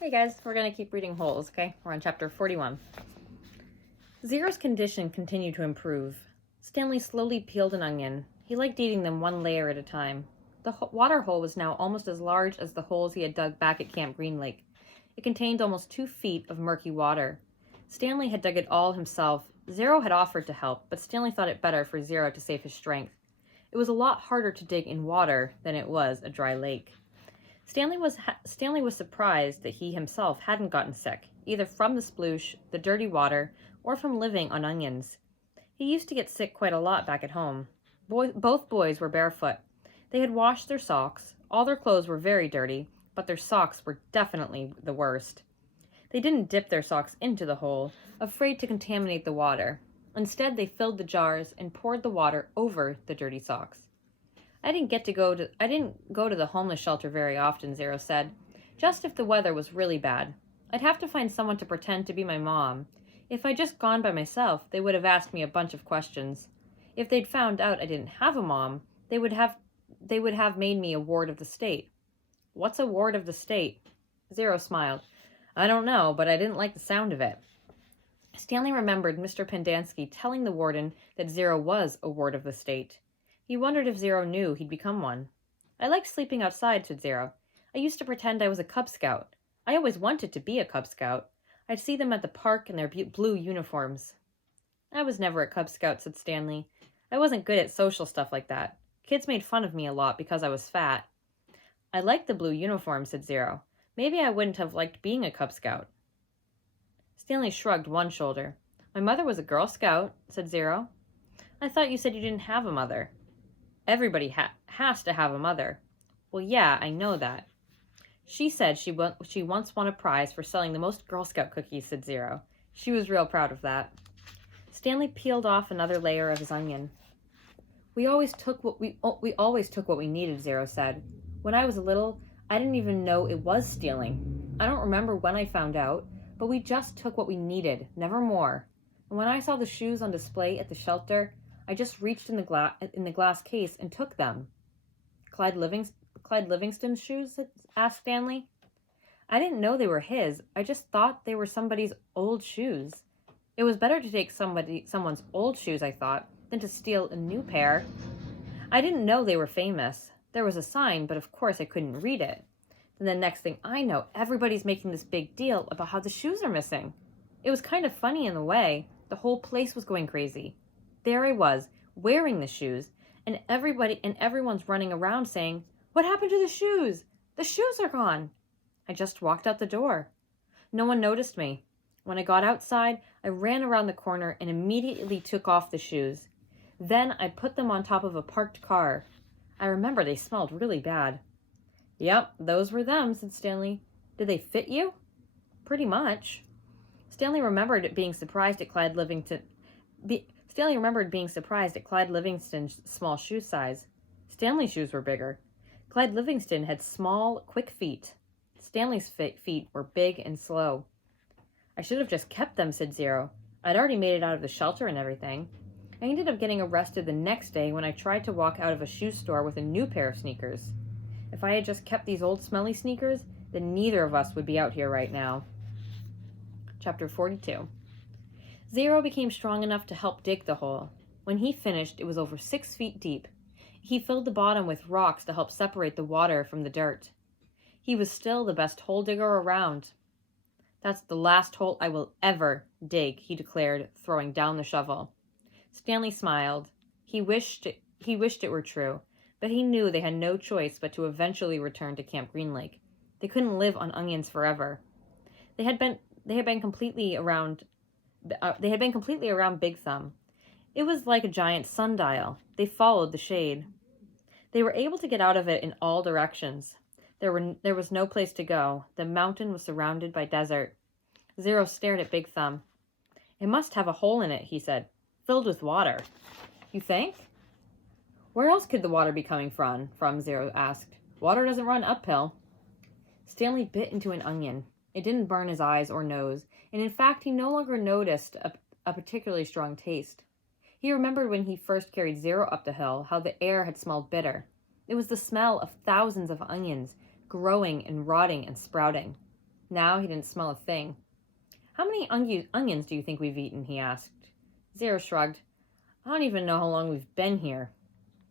Hey guys, we're going to keep reading Holes, okay? We're on chapter 41. Zero's condition continued to improve. Stanley slowly peeled an onion. He liked eating them one layer at a time. The water hole was now almost as large as the holes he had dug back at Camp Green Lake. It contained almost 2 feet of murky water. Stanley had dug it all himself. Zero had offered to help, but Stanley thought it better for Zero to save his strength. It was a lot harder to dig in water than it was a dry lake. Stanley was surprised that he himself hadn't gotten sick, either from the sploosh, the dirty water, or from living on onions. He used to get sick quite a lot back at home. Both boys were barefoot. They had washed their socks. All their clothes were very dirty, but their socks were definitely the worst. They didn't dip their socks into the hole, afraid to contaminate the water. Instead, they filled the jars and poured the water over the dirty socks. I didn't go to the homeless shelter very often, Zero said. Just if the weather was really bad. I'd have to find someone to pretend to be my mom. If I'd just gone by myself, they would have asked me a bunch of questions. If they'd found out I didn't have a mom, they would have made me a ward of the state. What's a ward of the state? Zero smiled. I don't know, but I didn't like the sound of it. Stanley remembered Mr. Pendanski telling the warden that Zero was a ward of the state. He wondered if Zero knew he'd become one. I liked sleeping outside, said Zero. I used to pretend I was a Cub Scout. I always wanted to be a Cub Scout. I'd see them at the park in their blue uniforms. I was never a Cub Scout, said Stanley. I wasn't good at social stuff like that. Kids made fun of me a lot because I was fat. I liked the blue uniform, said Zero. Maybe I wouldn't have liked being a Cub Scout. Stanley shrugged one shoulder. My mother was a Girl Scout, said Zero. I thought you said you didn't have a mother. Everybody has to have a mother. Well, yeah, I know that. She said she once won a prize for selling the most Girl Scout cookies, said Zero. She was real proud of that. Stanley peeled off another layer of his onion. We always took what we needed, Zero said. When I was little, I didn't even know it was stealing. I don't remember when I found out, but we just took what we needed, never more. And when I saw the shoes on display at the shelter, I just reached in the glass case and took them. Clyde Livingston's shoes? Asked Stanley. I didn't know they were his. I just thought they were somebody's old shoes. It was better to take someone's old shoes, I thought, than to steal a new pair. I didn't know they were famous. There was a sign, but of course I couldn't read it. Then the next thing I know, everybody's making this big deal about how the shoes are missing. It was kind of funny in a way. The whole place was going crazy. There I was, wearing the shoes, and everyone's running around saying, What happened to the shoes? The shoes are gone. I just walked out the door. No one noticed me. When I got outside, I ran around the corner and immediately took off the shoes. Then I put them on top of a parked car. I remember they smelled really bad. Yep, those were them, said Stanley. Did they fit you? Pretty much. Stanley remembered being surprised at Clyde Livingston's small shoe size. Stanley's shoes were bigger. Clyde Livingston had small, quick feet. Stanley's feet were big and slow. I should have just kept them, said Zero. I'd already made it out of the shelter and everything. I ended up getting arrested the next day when I tried to walk out of a shoe store with a new pair of sneakers. If I had just kept these old smelly sneakers, then neither of us would be out here right now. Chapter 42. Zero became strong enough to help dig the hole. When he finished, it was over 6 feet deep. He filled the bottom with rocks to help separate the water from the dirt. He was still the best hole digger around. That's the last hole I will ever dig, he declared, throwing down the shovel. Stanley smiled. He wished it were true, but he knew they had no choice but to eventually return to Camp Green Lake. They couldn't live on onions forever. They had been completely around Big Thumb. It was like a giant sundial. They followed the shade. They were able to get out of it in all directions. There was no place to go. The mountain was surrounded by desert. Zero stared at Big Thumb. It must have a hole in it, he said, filled with water. You think? Where else could the water be coming from? Zero asked. Water doesn't run uphill. Stanley bit into an onion. It didn't burn his eyes or nose, and in fact he no longer noticed a particularly strong taste. He remembered when he first carried Zero up the hill how the air had smelled bitter. It was the smell of thousands of onions, growing and rotting and sprouting. Now he didn't smell a thing. "How many onions do you think we've eaten?" he asked. Zero shrugged. "I don't even know how long we've been here."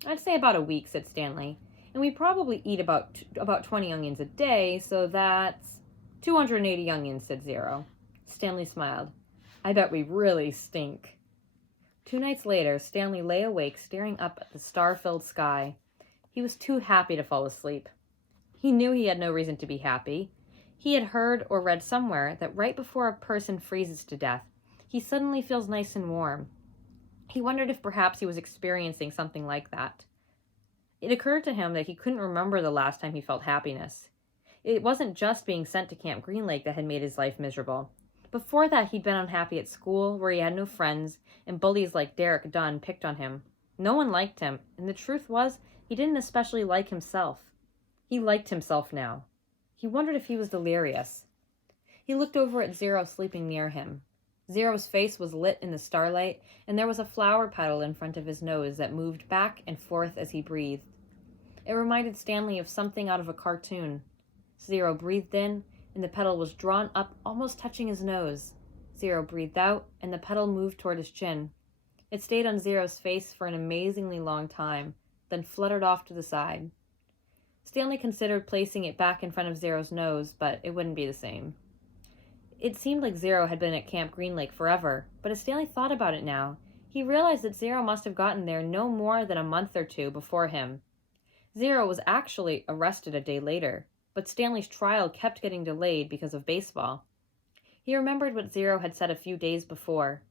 "I'd say about a week," said Stanley. "And we probably eat about 20 onions a day, so that's 280 onions," said Zero. Stanley smiled. "I bet we really stink." 2 nights later, Stanley lay awake staring up at the star-filled sky. He was too happy to fall asleep. He knew he had no reason to be happy. He had heard or read somewhere that right before a person freezes to death, he suddenly feels nice and warm. He wondered if perhaps he was experiencing something like that. It occurred to him that he couldn't remember the last time he felt happiness. It wasn't just being sent to Camp Green Lake that had made his life miserable. Before that, he'd been unhappy at school, where he had no friends, and bullies like Derek Dunn picked on him. No one liked him, and the truth was, he didn't especially like himself. He liked himself now. He wondered if he was delirious. He looked over at Zero sleeping near him. Zero's face was lit in the starlight, and there was a flower petal in front of his nose that moved back and forth as he breathed. It reminded Stanley of something out of a cartoon. Zero breathed in, and the petal was drawn up, almost touching his nose. Zero breathed out, and the petal moved toward his chin. It stayed on Zero's face for an amazingly long time, then fluttered off to the side. Stanley considered placing it back in front of Zero's nose, but it wouldn't be the same. It seemed like Zero had been at Camp Green Lake forever, but as Stanley thought about it now, he realized that Zero must have gotten there no more than a month or two before him. Zero was actually arrested a day later, but Stanley's trial kept getting delayed because of baseball. He remembered what Zero had said a few days before.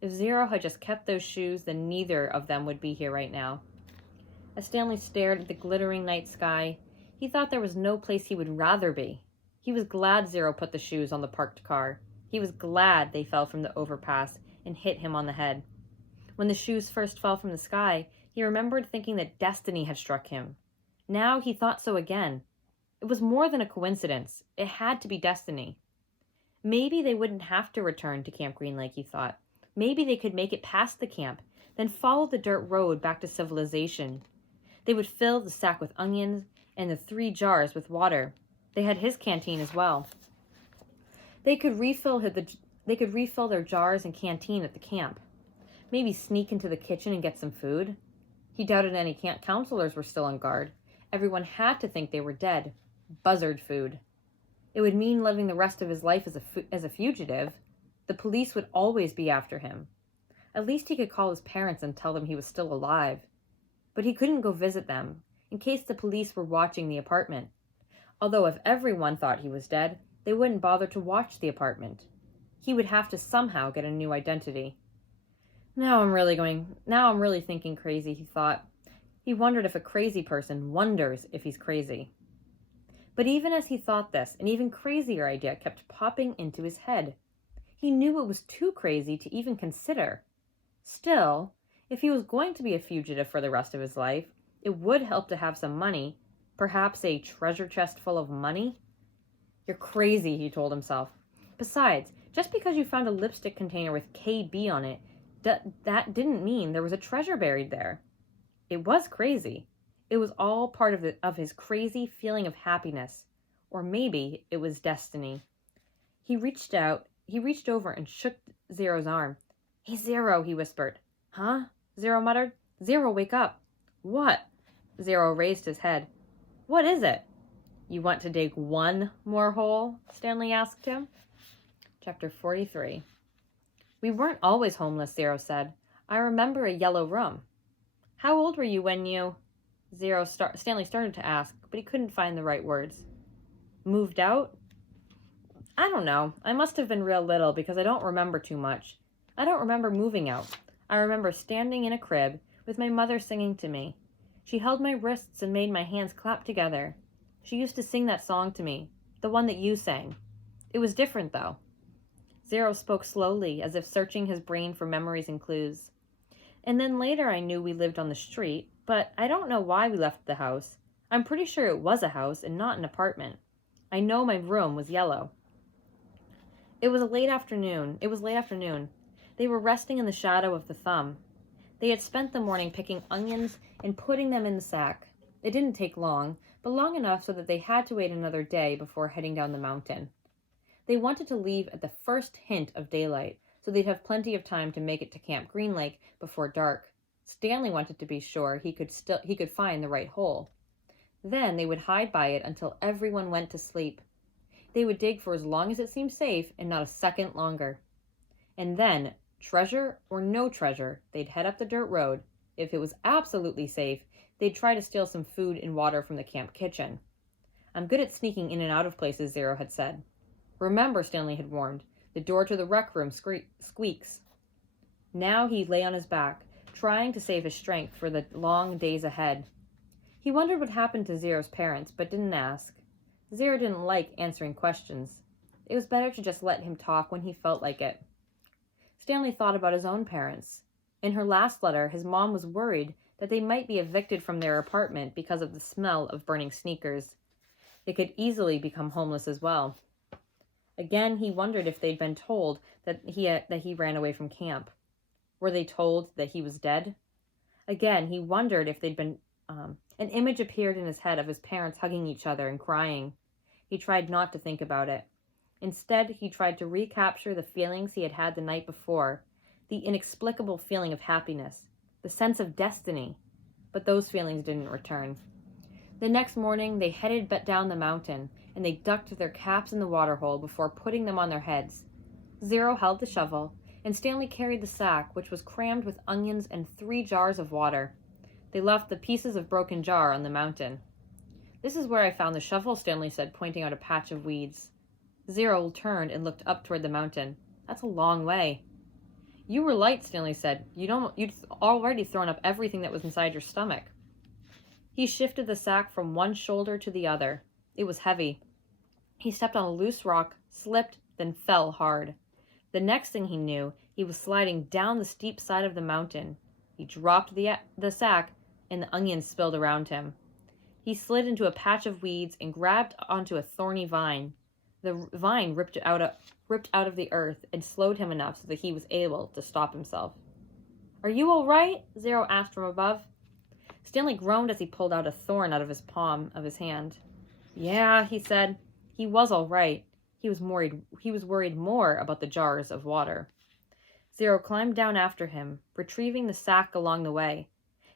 If Zero had just kept those shoes, then neither of them would be here right now. As Stanley stared at the glittering night sky, he thought there was no place he would rather be. He was glad Zero put the shoes on the parked car. He was glad they fell from the overpass and hit him on the head. When the shoes first fell from the sky, he remembered thinking that destiny had struck him. Now he thought so again. It was more than a coincidence. It had to be destiny. Maybe they wouldn't have to return to Camp Green Lake, he thought. Maybe they could make it past the camp, then follow the dirt road back to civilization. They would fill the sack with onions and the 3 jars with water. They had his canteen as well. They could refill their jars and canteen at the camp. Maybe sneak into the kitchen and get some food. He doubted any camp counselors were still on guard. Everyone had to think they were dead. Buzzard food. It would mean living the rest of his life as a fugitive. The police would always be after him. At least he could call his parents and tell them he was still alive. But he couldn't go visit them, in case the police were watching the apartment. Although if everyone thought he was dead, they wouldn't bother to watch the apartment. He would have to somehow get a new identity. Now I'm really thinking crazy, he thought. He wondered if a crazy person wonders if he's crazy. But even as he thought this, an even crazier idea kept popping into his head. He knew it was too crazy to even consider. Still, if he was going to be a fugitive for the rest of his life, it would help to have some money, perhaps a treasure chest full of money. You're crazy, he told himself. Besides, just because you found a lipstick container with KB on it, that didn't mean there was a treasure buried there. It was crazy. It was all part of his crazy feeling of happiness. Or maybe it was destiny. He reached over and shook Zero's arm. "Hey, Zero," he whispered. "Huh?" Zero muttered. "Zero, wake up." "What?" Zero raised his head. "What is it?" "You want to dig one more hole?" Stanley asked him. Chapter 43. "We weren't always homeless," Zero said. "I remember a yellow room." "How old were you when you—" Stanley started to ask, but he couldn't find the right words. "Moved out?" "I don't know. I must have been real little because I don't remember too much. I don't remember moving out. I remember standing in a crib with my mother singing to me. She held my wrists and made my hands clap together. She used to sing that song to me, the one that you sang. It was different, though." Zero spoke slowly, as if searching his brain for memories and clues. "And then later I knew we lived on the street, but I don't know why we left the house. I'm pretty sure it was a house and not an apartment. I know my room was yellow." It was late afternoon. They were resting in the shadow of the thumb. They had spent the morning picking onions and putting them in the sack. It didn't take long, but long enough so that they had to wait another day before heading down the mountain. They wanted to leave at the first hint of daylight, so they'd have plenty of time to make it to Camp Green Lake before dark. Stanley wanted to be sure he could find the right hole. Then they would hide by it until everyone went to sleep. They would dig for as long as it seemed safe and not a second longer. And then, treasure or no treasure, they'd head up the dirt road. If it was absolutely safe, they'd try to steal some food and water from the camp kitchen. "I'm good at sneaking in and out of places," Zero had said. "Remember," Stanley had warned, "the door to the rec room squeaks." Now he lay on his back, trying to save his strength for the long days ahead. He wondered what happened to Zero's parents, but didn't ask. Zero didn't like answering questions. It was better to just let him talk when he felt like it. Stanley thought about his own parents. In her last letter, his mom was worried that they might be evicted from their apartment because of the smell of burning sneakers. They could easily become homeless as well. Again, he wondered if they'd been told that he ran away from camp. Were they told that he was dead? Again, he wondered if they'd been... An image appeared in his head of his parents hugging each other and crying. He tried not to think about it. Instead, he tried to recapture the feelings he had had the night before, the inexplicable feeling of happiness, the sense of destiny. But those feelings didn't return. The next morning, they headed down the mountain, and they ducked their caps in the waterhole before putting them on their heads. Zero held the shovel, and Stanley carried the sack, which was crammed with onions and 3 jars of water. They left the pieces of broken jar on the mountain. "This is where I found the shovel," Stanley said, pointing out a patch of weeds. Zero turned and looked up toward the mountain. "That's a long way." "You were light," Stanley said. You'd already thrown up everything that was inside your stomach." He shifted the sack from one shoulder to the other. It was heavy. He stepped on a loose rock, slipped, then fell hard. The next thing he knew, he was sliding down the steep side of the mountain. He dropped the sack, and the onions spilled around him. He slid into a patch of weeds and grabbed onto a thorny vine. The vine ripped out of the earth and slowed him enough so that he was able to stop himself. "Are you all right?" Zero asked from above. Stanley groaned as he pulled out a thorn out of his palm of his hand. "Yeah," he said. He was all right. He was worried more about the jars of water. Zero climbed down after him, retrieving the sack along the way.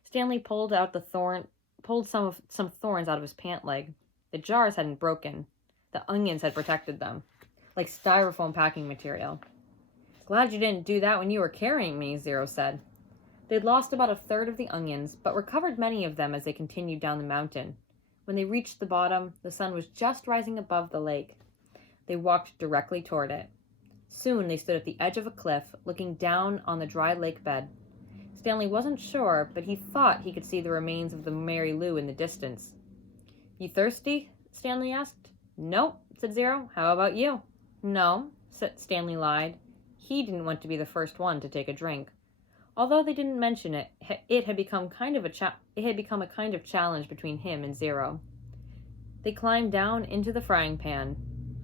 Stanley pulled some thorns out of his pant leg. The jars hadn't broken. The onions had protected them, like styrofoam packing material. "Glad you didn't do that when you were carrying me," Zero said. They'd lost about a third of the onions, but recovered many of them as they continued down the mountain. When they reached the bottom, the sun was just rising above the lake. They walked directly toward it. Soon they stood at the edge of a cliff, looking down on the dry lake bed. Stanley wasn't sure, but he thought he could see the remains of the Mary Lou in the distance. "You thirsty?" Stanley asked. "Nope," said Zero. "How about you?" "No," Stanley lied. He didn't want to be the first one to take a drink. Although they didn't mention it, it had become a kind of challenge between him and Zero. They climbed down into the frying pan.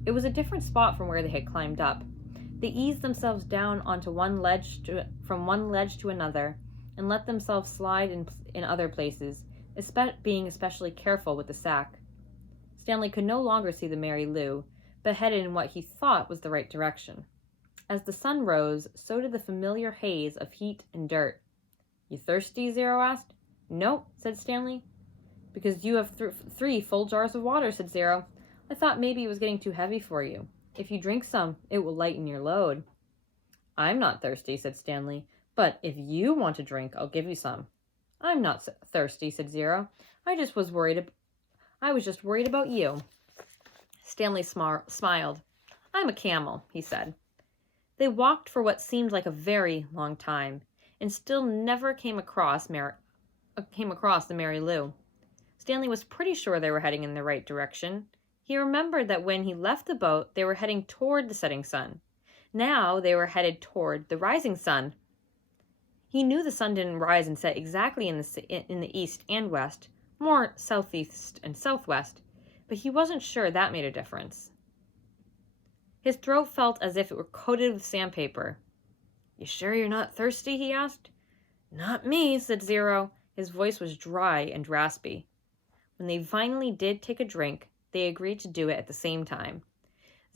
It was a different spot from where they had climbed up. They eased themselves down onto from one ledge to another, and let themselves slide in other places, being especially careful with the sack. Stanley could no longer see the Mary Lou, but headed in what he thought was the right direction. As the sun rose, so did the familiar haze of heat and dirt. "You thirsty?" Zero asked. "Nope," said Stanley. "Because you have 3 full jars of water," said Zero. "I thought maybe it was getting too heavy for you. If you drink some, it will lighten your load." "I'm not thirsty," said Stanley. "But if you want a drink, I'll give you some." "I'm not thirsty," said Zero. I was just worried about you." Stanley smiled. "I'm a camel," he said. They walked for what seemed like a very long time, and still never came across the Mary Lou. Stanley was pretty sure they were heading in the right direction. He remembered that when he left the boat, they were heading toward the setting sun. Now they were headed toward the rising sun. He knew the sun didn't rise and set exactly in the east and west, more southeast and southwest, but he wasn't sure that made a difference. His throat felt as if it were coated with sandpaper. "You sure you're not thirsty?" he asked. "Not me," said Zero. His voice was dry and raspy. When they finally did take a drink, they agreed to do it at the same time.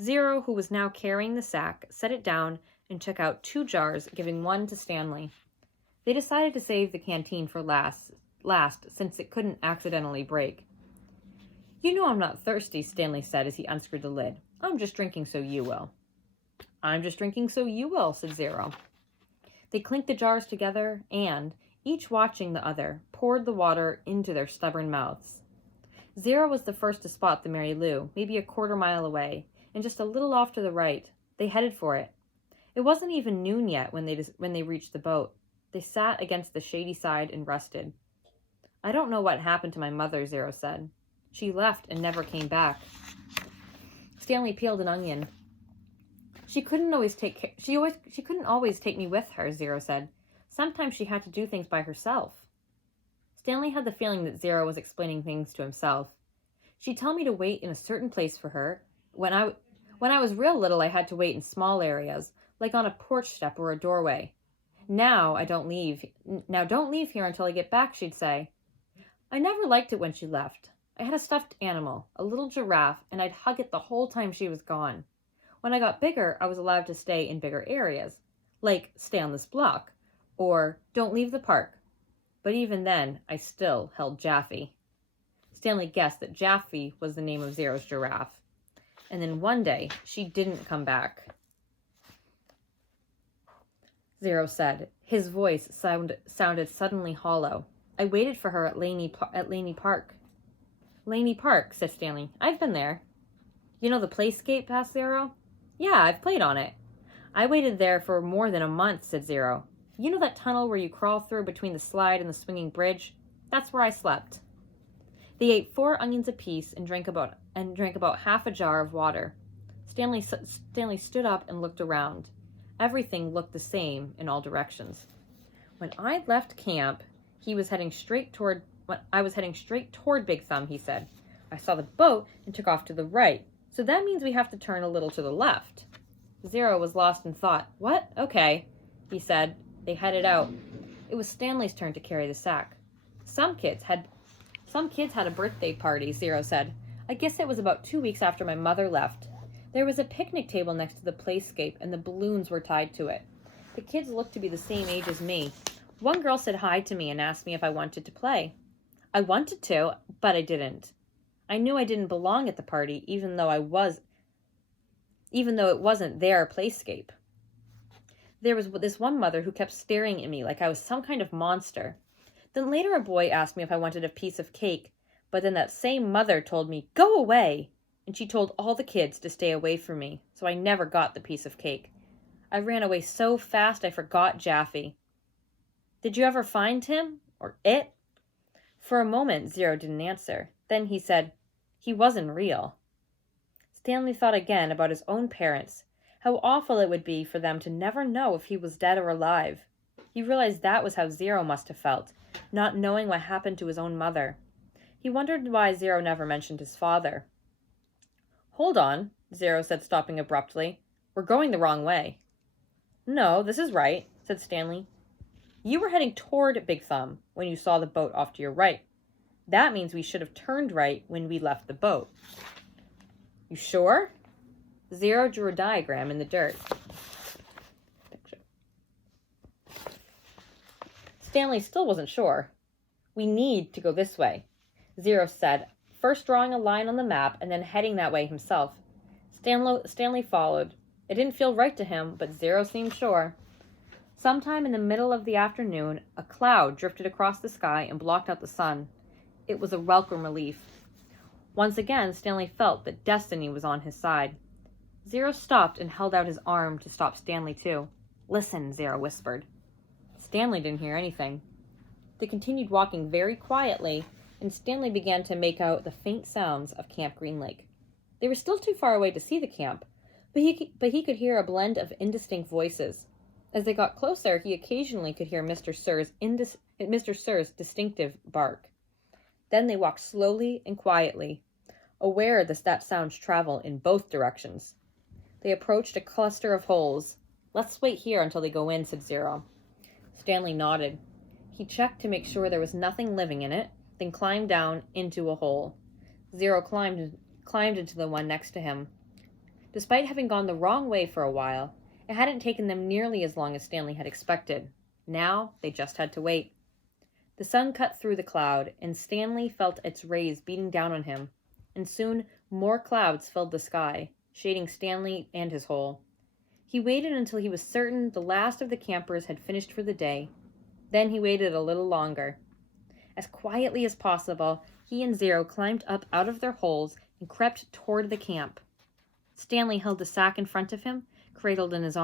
Zero, who was now carrying the sack, set it down and took out 2 jars, giving one to Stanley. They decided to save the canteen for last since it couldn't accidentally break. "You know I'm not thirsty," Stanley said as he unscrewed the lid. "I'm just drinking so you will." "I'm just drinking so you will," said Zero. They clinked the jars together and, each watching the other, poured the water into their stubborn mouths. Zero was the first to spot the Mary Lou, maybe a quarter mile away, and just a little off to the right. They headed for it. It wasn't even noon yet when they reached the boat. They sat against the shady side and rested. "I don't know what happened to my mother," Zero said. "She left and never came back." Stanley peeled an onion. She couldn't always take me with her," Zero said. "Sometimes she had to do things by herself." Stanley had the feeling that Zero was explaining things to himself. "She'd tell me to wait in a certain place for her. When I was real little, I had to wait in small areas, like on a porch step or a doorway. Now don't leave here until I get back," she'd say. "I never liked it when she left. I had a stuffed animal, a little giraffe, and I'd hug it the whole time she was gone. When I got bigger, I was allowed to stay in bigger areas, like stay on this block, or don't leave the park. But even then, I still held Jaffe." Stanley guessed that Jaffe was the name of Zero's giraffe. And then one day, she didn't come back. Zero said. His voice sounded suddenly hollow. "I waited for her at Laney Park." "Laney Park," said Stanley. "I've been there." "You know the playscape?" asked Zero. "Yeah, I've played on it." "I waited there for more than a month," said Zero. "You know that tunnel where you crawl through between the slide and the swinging bridge? That's where I slept." They ate 4 onions apiece and drank about half a jar of water. Stanley stood up and looked around. Everything looked the same in all directions. "When I left camp, I was heading straight toward Big Thumb," he said. "I saw the boat and took off to the right, so that means we have to turn a little to the left." Zero was lost in thought. "What? Okay," he said. They headed out. It was Stanley's turn to carry the sack. Some kids had a birthday party," Zero said. "I guess it was about 2 weeks after my mother left. There was a picnic table next to the playscape, and the balloons were tied to it. The kids looked to be the same age as me. One girl said hi to me and asked me if I wanted to play. I wanted to, but I didn't. I knew I didn't belong at the party, even though it wasn't their playscape. There was this one mother who kept staring at me like I was some kind of monster. Then later a boy asked me if I wanted a piece of cake, but then that same mother told me, 'Go away!' And she told all the kids to stay away from me, so I never got the piece of cake. I ran away so fast I forgot Jaffe." "Did you ever find him? Or it?" For a moment, Zero didn't answer. Then he said, "He wasn't real." Stanley thought again about his own parents, how awful it would be for them to never know if he was dead or alive. He realized that was how Zero must have felt, not knowing what happened to his own mother. He wondered why Zero never mentioned his father. "Hold on," Zero said, stopping abruptly. "We're going the wrong way." "No, this is right," said Stanley. "You were heading toward Big Thumb when you saw the boat off to your right. That means we should have turned right when we left the boat." "You sure?" Zero drew a diagram in the dirt. Stanley still wasn't sure. "We need to go this way," Zero said, first drawing a line on the map and then heading that way himself. Stanley followed. It didn't feel right to him, but Zero seemed sure. Sometime in the middle of the afternoon, a cloud drifted across the sky and blocked out the sun. It was a welcome relief. Once again, Stanley felt that destiny was on his side. Zero stopped and held out his arm to stop Stanley too. "Listen," Zero whispered. Stanley didn't hear anything. They continued walking very quietly, and Stanley began to make out the faint sounds of Camp Green Lake. They were still too far away to see the camp, but he could hear a blend of indistinct voices. As they got closer, he occasionally could hear Mr. Sir's distinctive bark. Then they walked slowly and quietly, aware that sounds travel in both directions. They approached a cluster of holes. "Let's wait here until they go in," said Zero. Stanley nodded. He checked to make sure there was nothing living in it, then climbed down into a hole. Zero climbed into the one next to him. Despite having gone the wrong way for a while, it hadn't taken them nearly as long as Stanley had expected. Now they just had to wait. The sun cut through the cloud, and Stanley felt its rays beating down on him, and soon more clouds filled the sky, shading Stanley and his hole. He waited until he was certain the last of the campers had finished for the day. Then he waited a little longer. As quietly as possible, he and Zero climbed up out of their holes and crept toward the camp. Stanley held the sack in front of him, cradled in his arms.